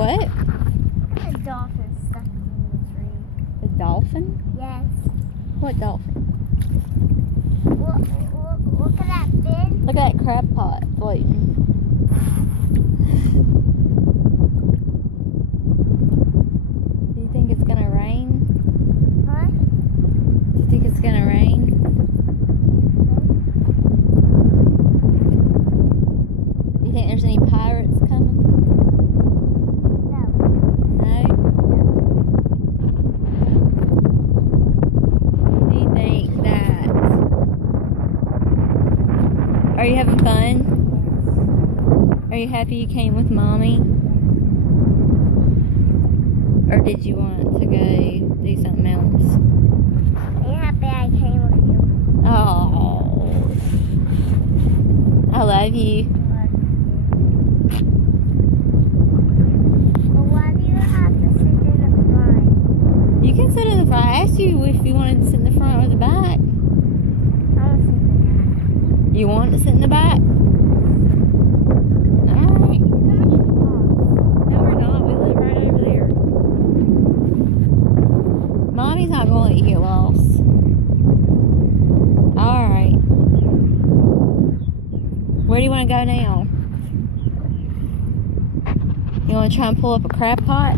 What? A dolphin stuck in the tree. A dolphin? Yes. What dolphin? Look at that fin. Look at that crab pot floating. Do you think it's gonna rain? What? Do you think it's gonna rain? Do you think there's any pirates coming? No. No? Do you think that... Are you having fun? Are you happy you came with Mommy? Or did you want to go do something else? Are you happy I came with you? Oh, I love you. But why do you have to sit in the front? You can sit in the front. I asked you if you wanted to sit in the front or the back. I want to sit in the back. You want to sit in the back? Alright. No, we're not. We live right over there. Mommy's not going to let you get lost. Alright. Where do you want to go now? You want to try and pull up a crab pot?